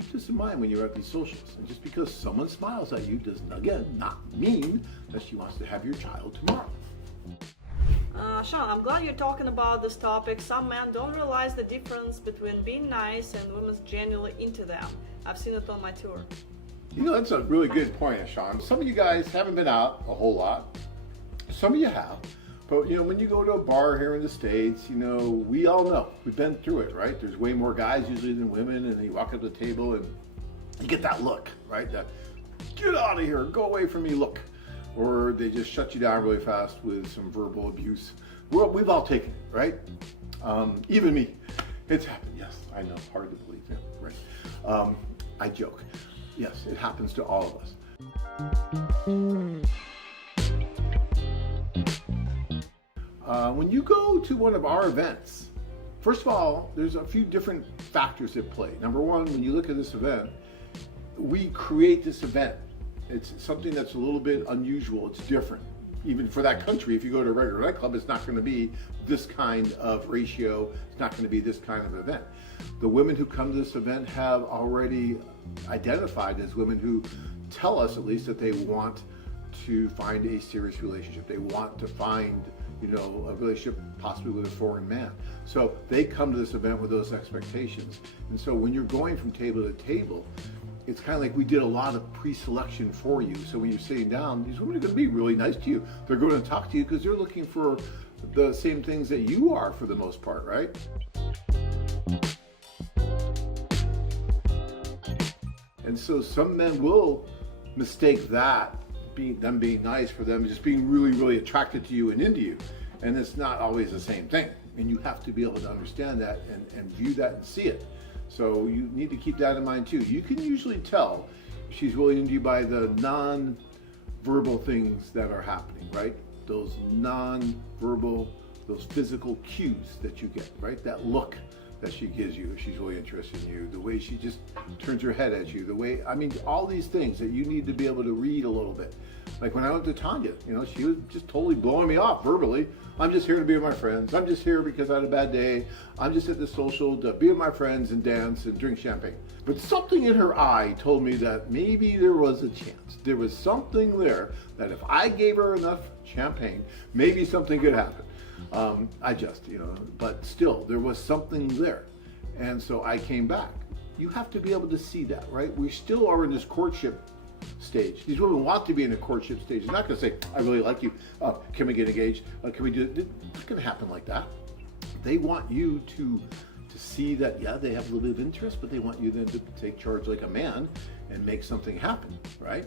keep this in mind when you're at these socials. And just because someone smiles at you does, again, not mean that she wants to have your child tomorrow. Sean, I'm glad you're talking about this topic. Some men don't realize the difference between being nice and women's genuinely into them. I've seen it on my tour. You know, that's a really good point, Sean. Some of you guys haven't been out a whole lot. Some of you have. But, you know, when you go to a bar here in the States, you know, we all know. We've been through it, right? There's way more guys usually than women, and you walk up to the table and you get that look, right? That, get out of here, go away from me look. Or they just shut you down really fast with some verbal abuse. We've all taken it, right? Even me. It's happened, yes, I know, hard to believe, yeah, right? I joke. Yes, it happens to all of us. When you go to one of our events, first of all, there's a few different factors at play. Number one, when you look at this event, we create this event. It's something that's a little bit unusual. It's different. Even for that country, if you go to a regular nightclub, it's not going to be this kind of ratio. It's not going to be this kind of event. The women who come to this event have already identified as women who tell us, at least, that they want to find a serious relationship. They want to find, you know, a relationship possibly with a foreign man. So they come to this event with those expectations. And so when you're going from table to table, it's kind of like we did a lot of pre-selection for you. So when you're sitting down, these women are going to be really nice to you. They're going to talk to you because they're looking for the same things that you are for the most part, right? And so some men will mistake that, them being nice, for them just being really, really attracted to you and into you. And it's not always the same thing. And you have to be able to understand that and view that and see it. So you need to keep that in mind too. You can usually tell if she's really into you by the non-verbal things that are happening, right? Those non-verbal, those physical cues that you get, right? That look that she gives you if she's really interested in you, the way she just turns her head at you, the way, I mean, all these things that you need to be able to read a little bit. Like when I went to Tanya, you know, she was just totally blowing me off verbally. I'm just here to be with my friends. I'm just here because I had a bad day. I'm just at the social to be with my friends and dance and drink champagne. But something in her eye told me that maybe there was a chance. There was something there that if I gave her enough champagne, maybe something could happen. But still, there was something there. And so I came back. You have to be able to see that, right? We still are in this courtship stage. These women want to be in a courtship stage. They're not going to say, I really like you. Can we get engaged? Can we do it? It's not going to happen like that. They want you to see that, yeah, they have a little bit of interest, but they want you then to take charge like a man and make something happen, right?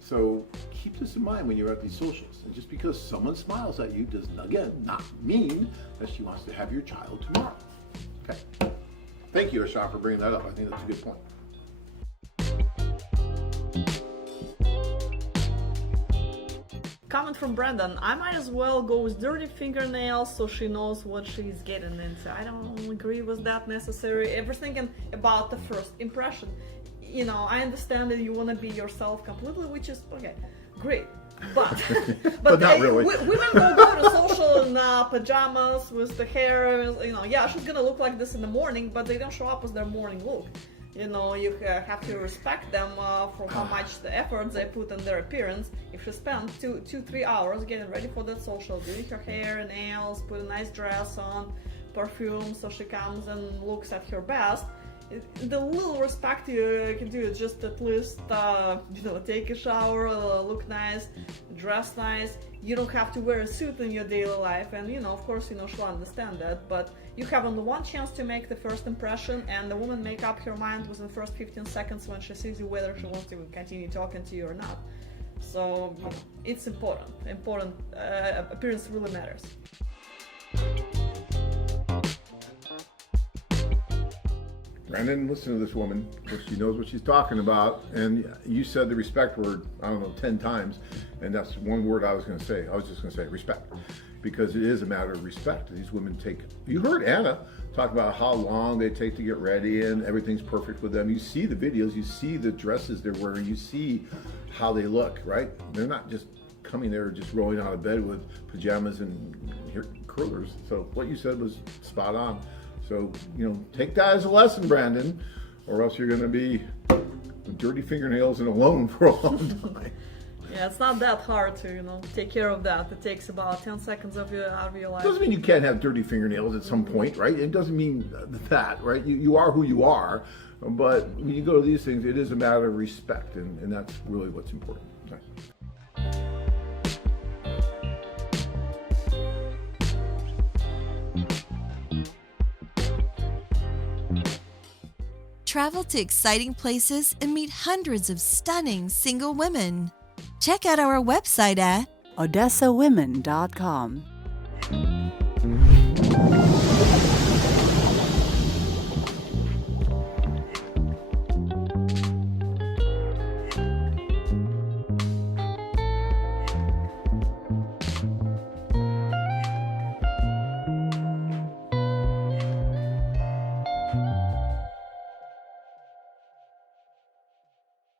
So keep this in mind when you're at these socials. And just because someone smiles at you does, again, not mean that she wants to have your child tomorrow. Okay. Thank you, Ashan, for bringing that up. I think that's a good point. Comment from Brandon: I might as well go with dirty fingernails so she knows what she's getting into. I don't agree with that necessarily. Ever thinking about the first impression? You know, I understand that you want to be yourself completely, which is okay, great. But not really. Women go to social in pajamas with the hair. You know, yeah, she's gonna look like this in the morning, but they don't show up with their morning look. You know, you have to respect them for how much the effort they put in their appearance. If she spends 2-3 hours getting ready for that social, doing her hair and nails, put a nice dress on, perfume, so she comes and looks at her best, the little respect you can do is just at least, take a shower, look nice, dress nice. You don't have to wear a suit in your daily life, and of course, she'll understand that, but you have only one chance to make the first impression, and the woman make up her mind within the first 15 seconds when she sees you, whether she wants to continue talking to you or not. So it's important. Appearance really matters. Brandon, listen to this woman. She knows what she's talking about. And you said the respect word, 10 times. And that's one word I was going to say. I was just going to say respect. Because it is a matter of respect. These women you heard Anna talk about how long they take to get ready and everything's perfect with them. You see the videos, you see the dresses they're wearing, you see how they look, right? They're not just coming there just rolling out of bed with pajamas and curlers. So what you said was spot on. So, take that as a lesson, Brandon. or else you're going to be with dirty fingernails and alone for a long time. Yeah, it's not that hard to, take care of that. It takes about 10 seconds out of your life. Doesn't mean you can't have dirty fingernails at some point, right? It doesn't mean that, right? You are who you are, but when you go to these things, it is a matter of respect, and that's really what's important. Travel to exciting places and meet hundreds of stunning single women. Check out our website at OdesaWomen.com.